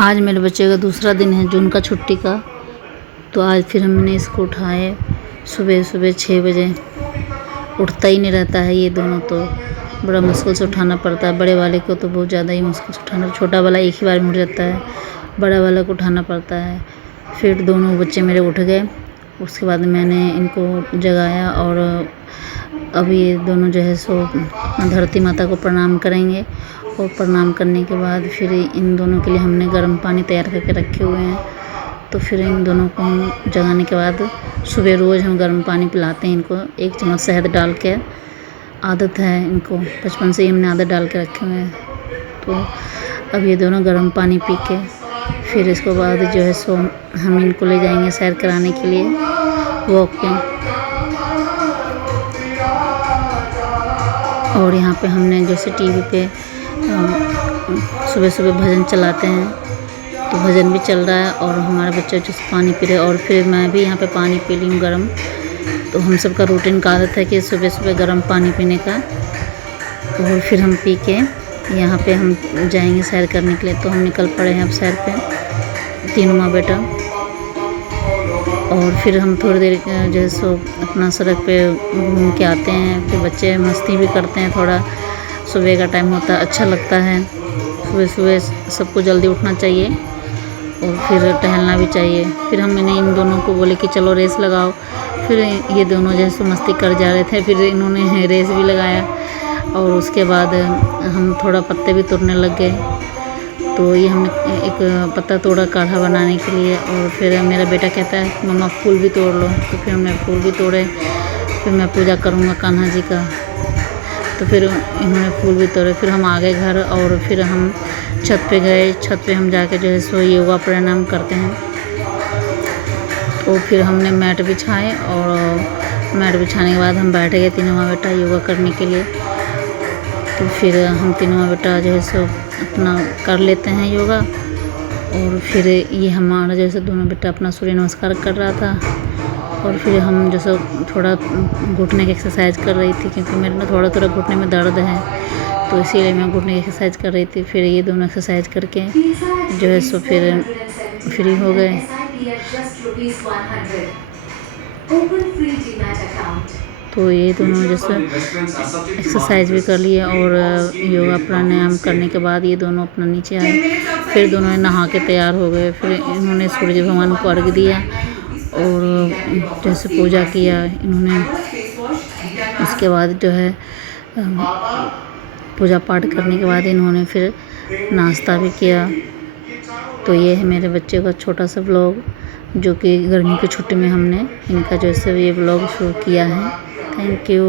आज मेरे बच्चे का दूसरा दिन है जून का छुट्टी का। तो आज फिर हमने इसको उठाए सुबह सुबह 6 बजे। उठता ही नहीं रहता है, ये दोनों तो बड़ा मुश्किल से उठाना पड़ता है। बड़े वाले को तो बहुत ज़्यादा ही मुश्किल से उठाना, छोटा वाला एक ही बार में उठ जाता है, बड़ा वाला को उठाना पड़ता है। फिर दोनों बच्चे मेरे उठ गए। उसके बाद मैंने इनको जगाया और अब ये दोनों जो है सो धरती माता को प्रणाम करेंगे। और प्रणाम करने के बाद फिर इन दोनों के लिए हमने गर्म पानी तैयार करके रखे हुए हैं। तो फिर इन दोनों को हम जगाने के बाद सुबह रोज़ हम गर्म पानी पिलाते हैं इनको, 1 चम्मच शहद डाल के। आदत है इनको, बचपन से ही हमने आदत डाल के रखे हुए हैं। तो अब ये दोनों गर्म पानी पी के फिर इसके बाद जो है सो हम इनको ले जाएंगे सैर कराने के लिए वॉक पे। और यहाँ पे हमने जैसे टीवी पे सुबह सुबह भजन चलाते हैं, तो भजन भी चल रहा है और हमारे बच्चे जो पानी पी रहे हैं और फिर मैं भी यहाँ पे पानी पी ली हूँ गर्म। तो हम सबका रूटीन का आदत है कि सुबह सुबह गर्म पानी पीने का। और फिर हम पी के यहाँ पे हम जाएंगे सैर करने के लिए। तो हम निकल पड़े हैं अब सैर पे, तीनों माँ बेटा। और फिर हम थोड़ी देर जो है सो अपना सड़क पे घूम के आते हैं। फिर बच्चे मस्ती भी करते हैं थोड़ा, सुबह का टाइम होता है, अच्छा लगता है। सुबह सुबह सबको जल्दी उठना चाहिए और फिर टहलना भी चाहिए। फिर हमने इन दोनों को बोले कि चलो रेस लगाओ। फिर ये दोनों जैसे मस्ती कर जा रहे थे, फिर इन्होंने रेस भी लगाया। और उसके बाद हम थोड़ा पत्ते भी तोड़ने लग गए। तो ये हमने एक पत्ता तोड़ा काढ़ा बनाने के लिए। और फिर मेरा बेटा कहता है मम्मा फूल भी तोड़ लो। तो फिर हमने फूल भी तोड़े। फिर मैं पूजा करूँगा कान्हा जी का, तो फिर इन्होंने फूल भी तोड़े। फिर हम आ गए घर और फिर हम छत पे गए। छत पे हम जाके जो है सो योगा प्राणायाम करते हैं। तो फिर हमने मैट बिछाए और मैट बिछाने के बाद हम बैठ गए तीनों माँ बेटा योगा करने के लिए। तो फिर हम तीनों माँ बेटा जो है सो अपना कर लेते हैं योगा। और फिर ये हमारा जैसे दोनों बेटा अपना सूर्य नमस्कार कर रहा था। और फिर हम जैसे थोड़ा घुटने की एक्सरसाइज कर रही थी, क्योंकि मेरे ना थोड़ा थोड़ा घुटने में दर्द है, तो इसीलिए मैं घुटने की एक्सरसाइज कर रही थी। फिर ये दोनों एक्सरसाइज करके जो है सो फिर फ्री हो गए। तो ये दोनों जैसे एक्सरसाइज भी कर लिए और योगा प्राणायाम करने के बाद ये दोनों अपना नीचे आए। फिर दोनों नहा के तैयार हो गए। फिर इन्होंने सूर्य भगवान को अर्घ दिया और जैसे पूजा किया इन्होंने। उसके बाद जो है पूजा पाठ करने के बाद इन्होंने फिर नाश्ता भी किया। तो ये है मेरे बच्चे का छोटा सा व्लॉग, जो कि गर्मी की छुट्टी में हमने इनका जैसे ये व्लॉग शुरू किया है। Thank you.